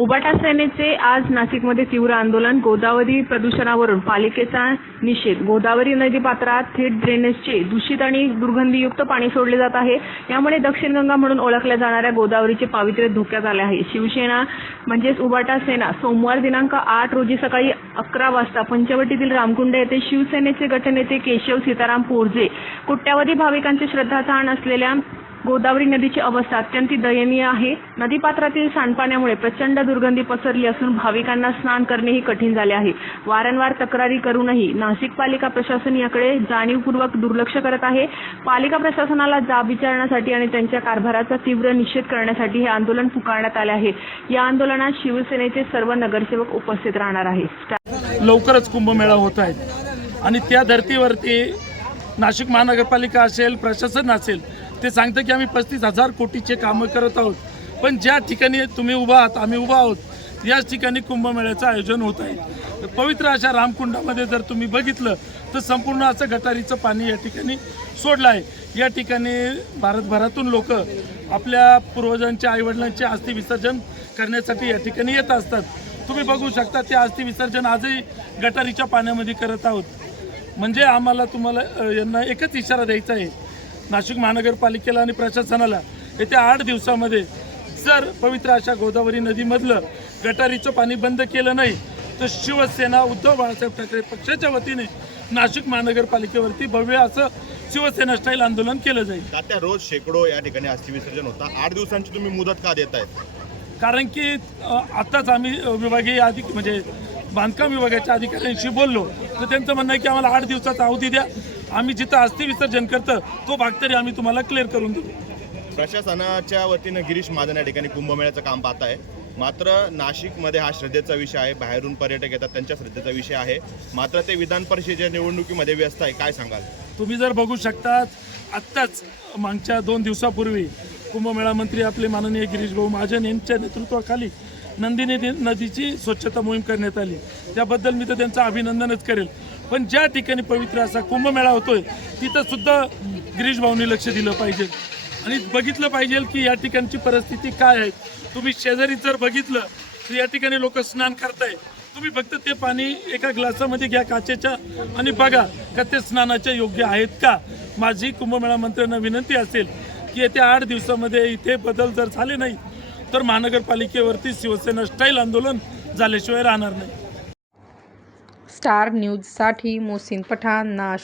उबाटा सेनेचे आज नाशिकमध्ये तीव्र आंदोलन. गोदावरी प्रदूषणावरून पालिकेचा निषेध. गोदावरी नदीपात्रात थेट ड्रेनेजचे दूषित आणि दुर्गंधीयुक्त पाणी सोडले जात आहे. यामुळे दक्षिण गंगा म्हणून ओळखल्या जाणाऱ्या गोदावरीचे पावित्र्य धोक्यात आले आहे. शिवसेना म्हणजेच उबाटा सेना सोमवार दिनांक 8 रोजी सकाळी 11 वाजता पंचवटीतील रामकुंड येथे शिवसेनेचे गटनेते केशव सीताराम पोरजे, कोट्यावधी भाविकांचे श्रद्धास्थान असलेल्या गोदावरी नदीची अवस्था अत्यंत दयनीय आहे. नदीपात्रातील सांडपाण्यामुळे प्रचंड दुर्गंधी पसरली असून भाविकांना स्नान करणेही कठीण झाले आहे. वारंवार तक्रारी करूनही नाशिक पालिका प्रशासन याकडे जाणीवपूर्वक दुर्लक्ष करत आहे. पालिका प्रशासनाला जाब विचारण्यासाठी आणि त्यांच्या कारभाराचा तीव्र निषेध करण्यासाठी हे आंदोलन पुकारण्यात आले आहे. या आंदोलनात शिवसेनेचे सर्व नगरसेवक उपस्थित राहणार आहेत. लवकरच कुंभमेळा होत आहे आणि त्या धर्तीवरती नाशिक महानगरपालिका असेल, प्रशासन असेल, ते सांगतं की आम्ही 35,000 कोटीचे कामं करत आहोत. पण ज्या ठिकाणी तुम्ही उभा आहात, आम्ही उभा आहोत, याच ठिकाणी कुंभमेळ्याचं आयोजन होत आहे. पवित्र अशा रामकुंडामध्ये जर तुम्ही बघितलं तर संपूर्ण असं गटारीचं पाणी या ठिकाणी सोडलं आहे. या ठिकाणी भारतभरातून लोक आपल्या पूर्वजांच्या आईवडिलांचे अस्थि विसर्जन करण्यासाठी या ठिकाणी येत असतात. तुम्ही बघू शकता ते अस्थि विसर्जन आजही गटारीच्या पाण्यामध्ये करत आहोत. म्हणजे आम्हाला तुम्हाला यांना एकच इशारा द्यायचा आहे, नाशिक महानगरपालिकेला आणि प्रशासनाला, येत्या 8 दिवसामध्ये जर पवित्र अशा गोदावरी नदीमधलं गटारीचं पाणी बंद केलं नाही तर शिवसेना उद्धव बाळासाहेब ठाकरे पक्षाच्या वतीने नाशिक महानगरपालिकेवरती भव्य असं शिवसेना स्टाईल आंदोलन केलं जाईल. त्या रोज शेकडो या ठिकाणी अस्थि विसर्जन होता. 8 दिवसांची तुम्ही मुदत का देत आहेत? कारण की आत्ताच आम्ही विभागीय म्हणजे बांधकाम विभागाच्या अधिकाऱ्यांशी बोललो तर त्यांचं म्हणणं आहे की आम्हाला 8 दिवसाचा अवधी द्या, आम्ही जिथं अस्थि विसर्जन करतं तो भाग तरी आम्ही तुम्हाला क्लिअर करून देऊ. प्रशासनाच्या वतीनं गिरीश महाजन या ठिकाणी कुंभमेळ्याचं काम पाहत आहे. मात्र नाशिकमध्ये हा श्रद्धेचा विषय आहे, बाहेरून पर्यटक येतात त्यांच्या श्रद्धेचा विषय आहे. मात्र ते विधान परिषदेच्या निवडणुकीमध्ये व्यस्त आहे. काय सांगाल? तुम्ही जर बघू शकता, आत्ताच मागच्या 2 दिवसापूर्वी कुंभमेळा मंत्री आपले माननीय गिरीश भाऊ महाजन यांच्या नेतृत्वाखाली नंदिनी नदीची स्वच्छता मोहीम करण्यात आली. त्याबद्दल मी तर त्यांचं अभिनंदनच करेल. पण ज्या ठिकाणी पवित्र असा कुंभमेळा होतोय तिथं सुद्धा गिरीश भाऊंनी लक्ष दिलं पाहिजे आणि बघितलं पाहिजे की या ठिकाणची परिस्थिती काय आहे. तुम्ही शेजारी जर बघितलं तर या ठिकाणी लोक स्नान करताय. तुम्ही फक्त ते पाणी एका ग्लासामध्ये घ्या काचेच्या आणि बघा का ते स्नानाच्या योग्य आहेत का. माझी कुंभमेळा मंत्र्यांना विनंती असेल की येत्या 8 दिवसामध्ये इथे बदल जर झाले नाही तर महानगरपालिकेवरती शिवसेना स्टाईल आंदोलन झाल्याशिवाय राहणार नाही. स्टार न्यूजसाठी मोहसिन पठाण, नाशिक.